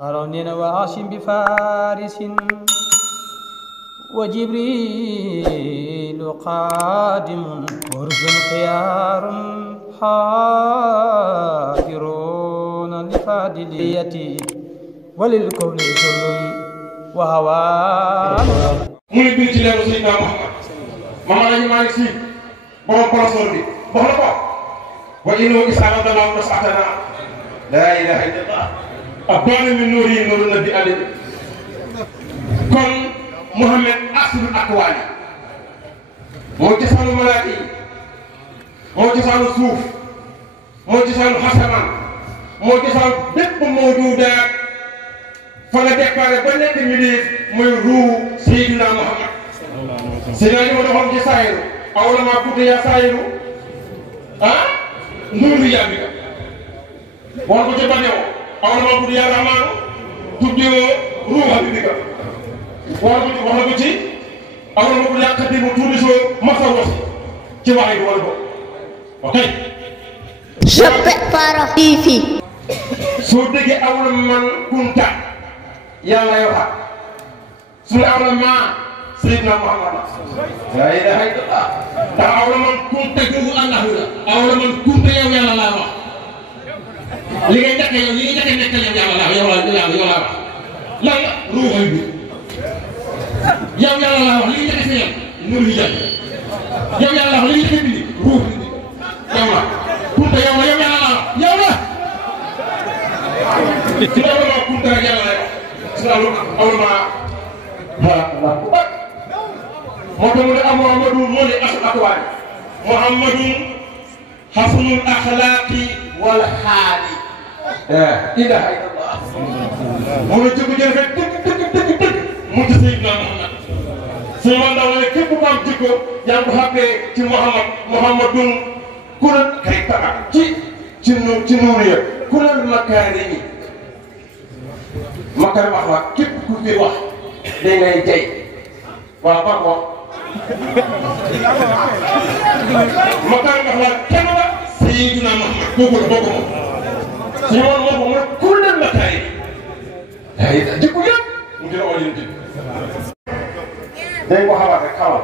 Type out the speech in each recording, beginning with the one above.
هارون وعاصم بفارس وجبريل قادم ورسل خيار حاضرون لفاضليتي وللكون كل وهوان muy biir ci leeru Seydina Muhammad mama lañu maa ngi si borom parasol bi wax na ko wa innahu isaana danaa nasatana laa ilaha illallah abbaana min nuuri nuuru nabi alim kon Muhammad aslu akwaani moo cosaanu malaaka yi moo cosaanu suuf moo cosaanu xasamaan moo cosaanu bépp mawjuudaat fa la déparé ba nekk miliir muy ruu Seydina Muhammad Seydina li ma doxoon ci saayiru awla maa kutte yaa saayiru nuuru yàbbika war ko ci banewo awla maa kutte yaa rahmaanu tuddee ruu habibika war ko ci wax ko ci awla maa kutte yaa xadimu tuuti soo masa wasi ci waxi du wala ko ok Joppe Fara TV soo déggee awla man kunta yàlla yoo xam suñu awla maa Seydina Muhammad la ilaha illallah ndax awla man kunta googu Allahu la awla man kunta yow yàlla laa wax li ngay njëkk yow li ngay njëkk nekkal yow yàlla laa yow laa wax lan la ruuxal bi yow yàlla laa wax li ngay njëkk sa yow nuru jàll yow yàlla laa wax li ngay njëkk bindi ruux yow la kunta yow la yow yàlla laa wax yow la su awla man kunta rek yàlla lay wax awla maa moo tax mu ne am Muhammadu moo ne asul akwaani Muhammadu xasanul axlaaqi wal xaali ilaha illallah moo ne jikko ji rafet dëgg mu ci Seydina Muhammad suñu man daw ne képp ku am jikko yaa ngi ko xàppee ci Muhammadun kuréel kay tabax ci nuuru ya kuréel makaarimi makar wax la képp ku fi wax da ngay jay waaw par rapport makar wax la kenn la Seydina Muhammad kooku la bokk moom si woon moo ko mu ne kuréel makar yi ay jikko yëpp mu dina orienté dañ ko xamal rek xamal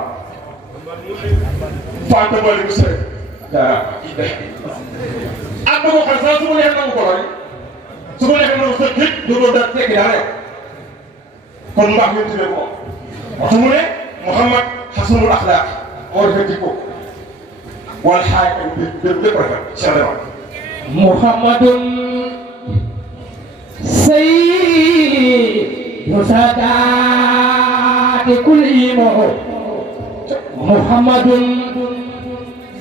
fanta bali bu sëy ak boo xam saa su ma neexee nangu ko lori su ma neexee nangu sa géej dootoo da tekki dara yow kon mbaax ñu tuddee ko waxtu mu ne Muhammad xasanul axlaaq moo defee jikko wala xaay ak lépp rafet Cheikh Demba Muhammadun sayyidu saadaati kulli moo Muhammadun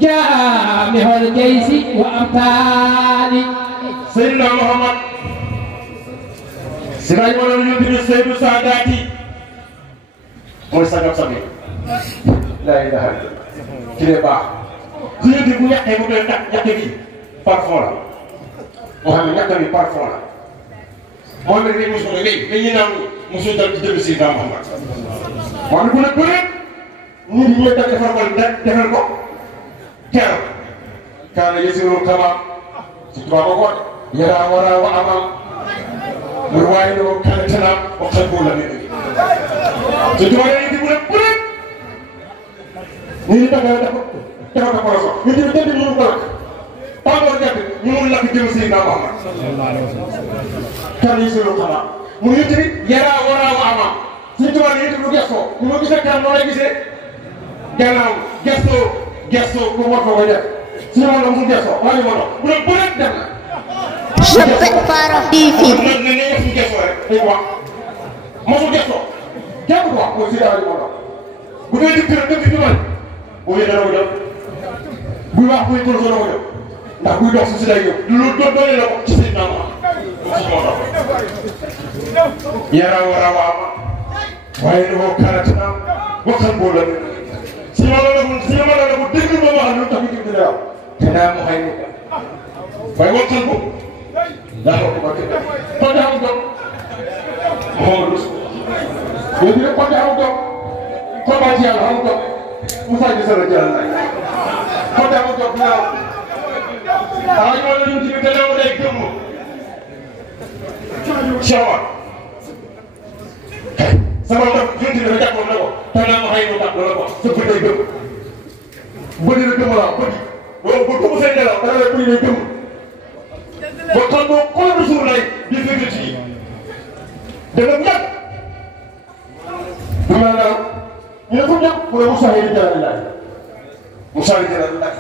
jaamihul jaysi wa amtaali Seydina Muhammad si laaj ma doon yóbbu ñu Seydou Saadaati mooy sagam sag yi laa ilaha illallah ci dee baax su ñu di bu ñàkkee mu koy ñàkk bi parfum la moo xam ne ñàkk bi parfum la moo ne dañ mosul léegi dañuy naan mosul dal ci jënd Seydina Muhammad moo ne bu ne bëre nit ñi ñooy defal ko defal ko teeral kaana yasiru kama si tubaab ko ko yaraa waraa wa amal muy waaye ne ko kàlla tënaam waxtaan boobu la nekk te tubaab yi bu ne bëre ñu ngi defal ko porosoo ñu ngi tëdd ñu ko lakk tàngoor gerte ñu mun lakk jëm Seydina Muhammad kaana yasiru kama mu ngi tamit yaraa waraa wa amal suñu tubaab yi lu gestoo ñu ma gisee kanam noo lay gisee gannaaw gestoo ko war ko def suñu mën a mu gestoo waaye moo tax bu ne bëre dem na Joppe Fara TV ne suñu gestoo rek dañ ko wax mosul gestoo kenn ko wax mooy si daal di moo tax bu dee di kër dëkk ci man bu dee dana ko def buy wax buy kër dana ko def ndax buy dox si day yëpp lu doole la ko ci Seydina Muhammad moom moo tax yaraa waraa waama waaye ne woo karate naam waxal boo la si ma la ko dégg ma wax lu tax ñu dina yow te daa mu xëy waaye waxal ko daa ko ko ko jaamu ko Muhammadu ñu dina ko jaamu ko ko ba ci yàlla xam ko Moussa Diouf Sall jël na ko jaamu ko naaw waaw ñu wala ñu ci gannaaw day gëm Cheikh Omar sama ndax junti dafa jàppoon na ko te naa ma xëy mu tàpp la ko sa bët day gëm bëri na gëm laa bëri loolu bu tumu seen nelaw dana la bëri na gëm ba xam nga xoolal na suur lay di fekk ci dana ñàkk bu ma nelaw ñu ne ko ñàkk mu ne Moussa yi di jëlaat laaj Moussa yi di jëlaat laaj